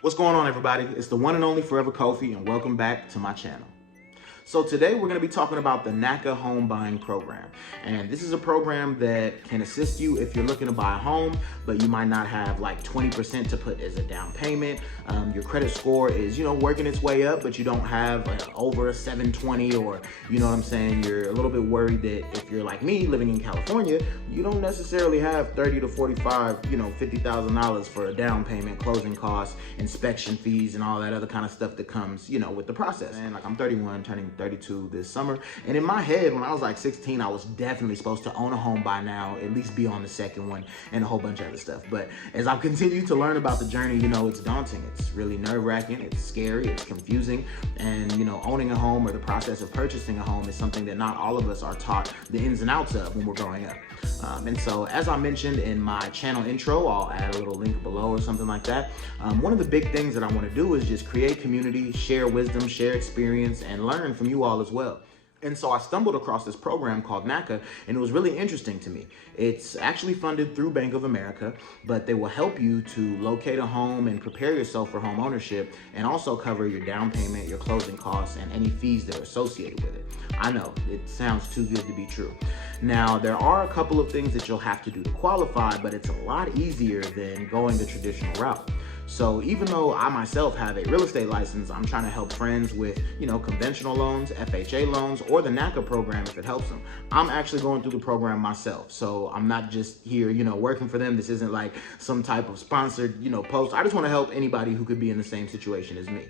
What's going on, everybody? It's the one and only Forever Kofi, and welcome back to my channel. So today we're going to be talking about the NACA home buying program. And this is a program that can assist you if you're looking to buy a home, but you might not have like 20% to put as a down payment. Your credit score is, working its way up, but you don't have over a 720, or, you know what I'm saying? You're a little bit worried that if you're like me living in California, you don't necessarily have 30 to 45, $50,000 for a down payment, closing costs, inspection fees, and all that other kind of stuff that comes, with the process. And like, I'm 31, turning 32 this summer. And in my head, when I was like 16, I was definitely supposed to own a home by now, at least be on the second one, and a whole bunch of other stuff. But as I've continued to learn about the journey, it's daunting. It's really nerve-wracking. It's scary. It's confusing. And, owning a home or the process of purchasing a home is something that not all of us are taught the ins and outs of when we're growing up. And so, as I mentioned in my channel intro, I'll add a little link below or something like that. One of the big things that I want to do is just create community, share wisdom, share experience, and learn from you all as well. And so I stumbled across this program called NACA, and it was really interesting to me. It's actually funded through Bank of America, but they will help you to locate a home and prepare yourself for home ownership, and also cover your down payment, your closing costs, and any fees that are associated with it. I know, it sounds too good to be true. Now, there are a couple of things that you'll have to do to qualify, but it's a lot easier than going the traditional route. So even though I myself have a real estate license, I'm trying to help friends with, conventional loans, FHA loans, or the NACA program if it helps them. I'm actually going through the program myself. So I'm not just here, working for them. This isn't like some type of sponsored, post. I just want to help anybody who could be in the same situation as me.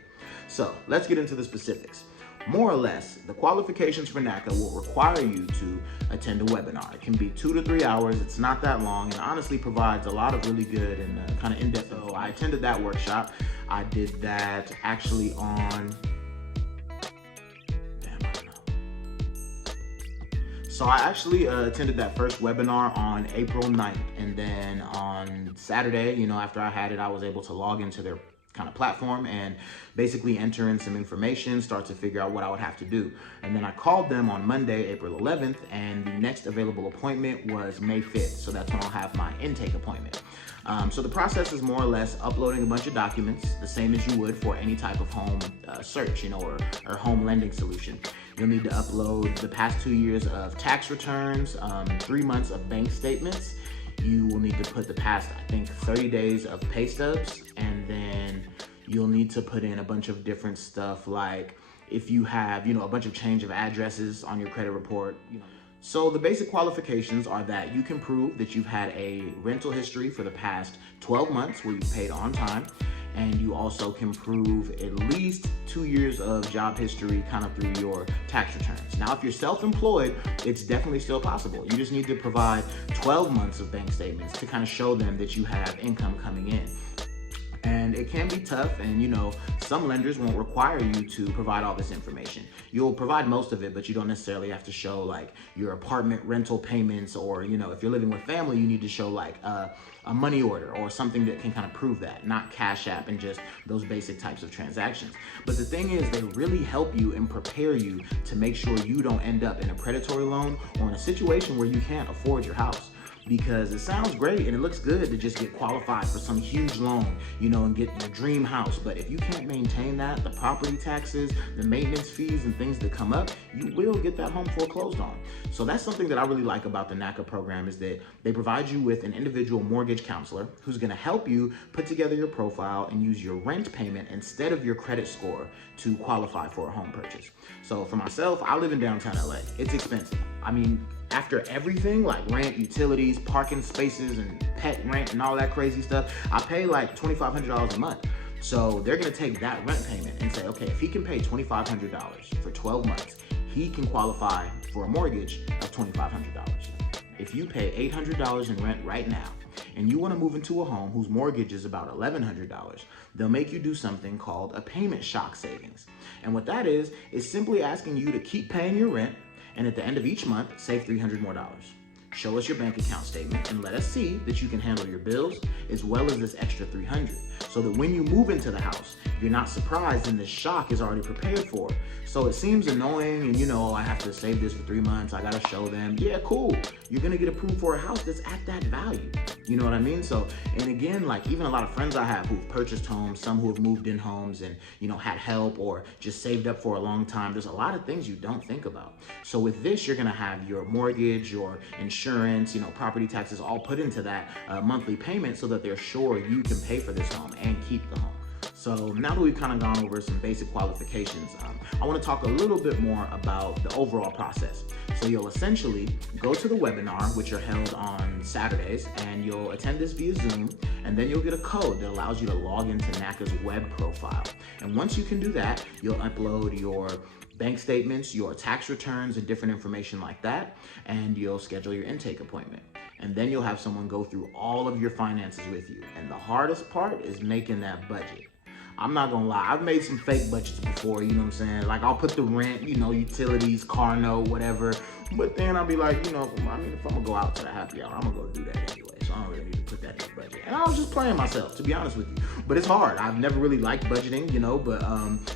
So let's get into the specifics. More or less, the qualifications for NACA will require you to attend a webinar. It can be 2 to 3 hours. It's not that long, and honestly provides a lot of really good and kind of in-depth. So I attended that workshop. I did that actually on, So I actually attended that first webinar on April 9th, and then on Saturday, after I had it, I was able to log into their kind of platform and basically enter in some information, start to figure out what I would have to do. And then I called them on Monday, April 11th, and the next available appointment was May 5th. So that's when I'll have my intake appointment. So the process is more or less uploading a bunch of documents, the same as you would for any type of home search, or home lending solution. You'll need to upload the past 2 years of tax returns, 3 months of bank statements. You will need to put the past, 30 days of pay stubs, and then you'll need to put in a bunch of different stuff, like if you have, a bunch of change of addresses on your credit report. So the basic qualifications are that you can prove that you've had a rental history for the past 12 months where you've paid on time, and you also can prove at least 2 years of job history kind of through your tax returns. Now, if you're self-employed, it's definitely still possible. You just need to provide 12 months of bank statements to kind of show them that you have income coming in. And it can be tough, and some lenders won't require you to provide all this information. You'll provide most of it, but you don't necessarily have to show like your apartment rental payments, or if you're living with family, you need to show like a money order or something that can kind of prove that, not Cash App and just those basic types of transactions. But the thing is, they really help you and prepare you to make sure you don't end up in a predatory loan or in a situation where you can't afford your house. Because it sounds great and it looks good to just get qualified for some huge loan, and get your dream house. But if you can't maintain that, the property taxes, the maintenance fees, and things that come up, you will get that home foreclosed on. So that's something that I really like about the NACA program, is that they provide you with an individual mortgage counselor who's going to help you put together your profile and use your rent payment instead of your credit score to qualify for a home purchase. So for myself, I live in downtown LA. It's expensive. After everything like rent, utilities, parking spaces, and pet rent and all that crazy stuff, I pay like $2,500 a month. So they're gonna take that rent payment and say, okay, if he can pay $2,500 for 12 months, he can qualify for a mortgage of $2,500. If you pay $800 in rent right now, and you wanna move into a home whose mortgage is about $1,100, they'll make you do something called a payment shock savings. And what that is simply asking you to keep paying your rent, and at the end of each month, save $300 more. Show us your bank account statement and let us see that you can handle your bills as well as this extra $300. so that when you move into the house, you're not surprised and the shock is already prepared for. So it seems annoying and, you know, I have to save this for 3 months, I gotta show them. Yeah, cool. You're gonna get approved for a house that's at that value. You know what I mean? So, and again, like even a lot of friends I have who've purchased homes, some who have moved in homes and, you know, had help or just saved up for a long time. There's a lot of things you don't think about. So with this, you're gonna have your mortgage, your insurance, you know, property taxes all put into that monthly payment so that they're sure you can pay for this home and keep the home. So now that we've kind of gone over some basic qualifications, I want to talk a little bit more about the overall process. So you'll essentially go to the webinar, which are held on Saturdays, and you'll attend this via Zoom, and then you'll get a code that allows you to log into NACA's web profile. And once you can do that, you'll upload your bank statements, your tax returns, and different information like that, and you'll schedule your intake appointment. And then you'll have someone go through all of your finances with you. And the hardest part is making that budget. I'm not gonna lie, I've made some fake budgets before, you know what I'm saying? Like I'll put the rent, you know, utilities, car note, whatever. But then I'll be like, you know, I mean, if I'm gonna go out to the happy hour, I'm gonna go do that anyway. So I don't really need to put that in the budget. And I was just playing myself, to be honest with you. But it's hard. I've never really liked budgeting, you know, but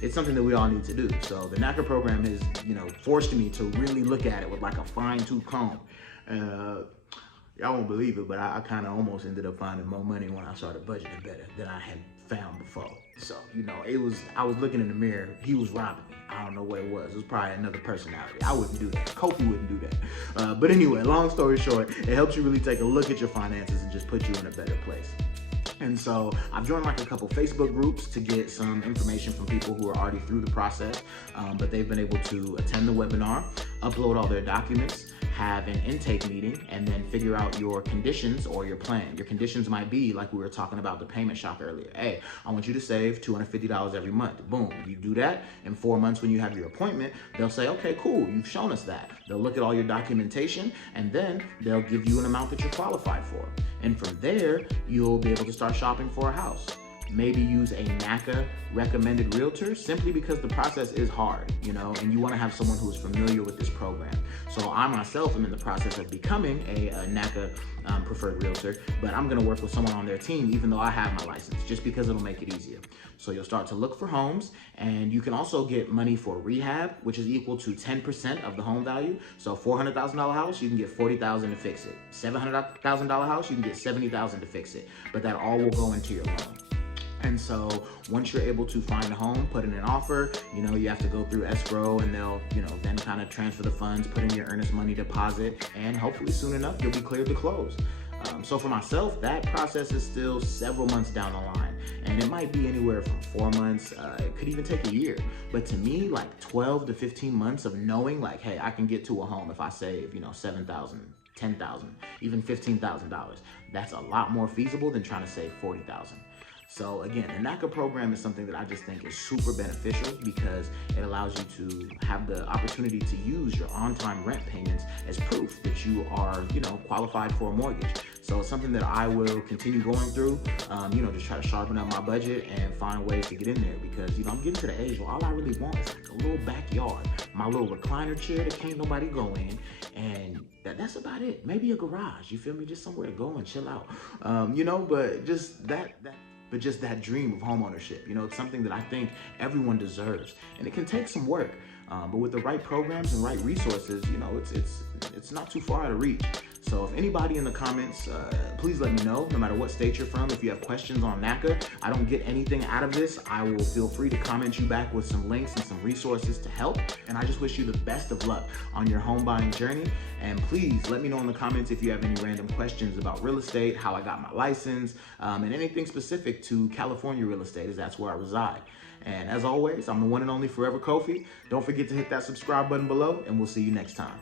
it's something that we all need to do. So the NACA program has, you know, forced me to really look at it with like a fine-tooth comb. Y'all won't believe it, but I kind of almost ended up finding more money when I started budgeting better than I had found before. So, you know, I was looking in the mirror, he was robbing me. I don't know what it was. It was probably another personality. I wouldn't do that. Kofi wouldn't do that. But anyway, long story short, it helps you really take a look at your finances and just put you in a better place. And so I've joined like a couple Facebook groups to get some information from people who are already through the process, but they've been able to attend the webinar, upload all their documents, have an intake meeting, and then figure out your conditions or your plan. Your conditions might be like we were talking about the payment shock earlier. Hey, I want you to save $250 every month. Boom, you do that. In 4 months when you have your appointment, they'll say, okay, cool, you've shown us that. They'll look at all your documentation and then they'll give you an amount that you're qualified for. And from there, you'll be able to start shopping for a house. Maybe use a NACA recommended realtor simply because the process is hard, you know, and you want to have someone who is familiar with this program. So I myself am in the process of becoming a NACA preferred realtor, but I'm going to work with someone on their team even though I have my license, just because it'll make it easier. So you'll start to look for homes, and you can also get money for rehab, which is equal to 10% of the home value. So $400,000 house, you can get $40,000 to fix it. $700,000 house, you can get $70,000 to fix it, but that all will go into your loan. And so once you're able to find a home, put in an offer, you know, you have to go through escrow and they'll, you know, then kind of transfer the funds, put in your earnest money deposit, and hopefully soon enough, you'll be cleared to close. So for myself, that process is still several months down the line, and it might be anywhere from 4 months, it could even take a year. But to me, like 12 to 15 months of knowing like, hey, I can get to a home if I save, you know, $7,000, $10,000, even $15,000. That's a lot more feasible than trying to save $40,000. So again, the NACA program is something that I just think is super beneficial because it allows you to have the opportunity to use your on-time rent payments as proof that you are, you know, qualified for a mortgage. So it's something that I will continue going through, you know, just try to sharpen up my budget and find ways to get in there because, you know, I'm getting to the age where all I really want is like a little backyard, my little recliner chair that can't nobody go in, and that's about it. Maybe a garage, you feel me? Just somewhere to go and chill out, you know, but just that dream of homeownership. You know, it's something that I think everyone deserves, and it can take some work, but with the right programs and right resources, you know, it's not too far out of reach. So if anybody in the comments, please let me know, no matter what state you're from. If you have questions on NACA, I don't get anything out of this, I will feel free to comment you back with some links and some resources to help. And I just wish you the best of luck on your home buying journey. And please let me know in the comments if you have any random questions about real estate, how I got my license, and anything specific to California real estate, as that's where I reside. And as always, I'm the one and only Forever Kofi. Don't forget to hit that subscribe button below, and we'll see you next time.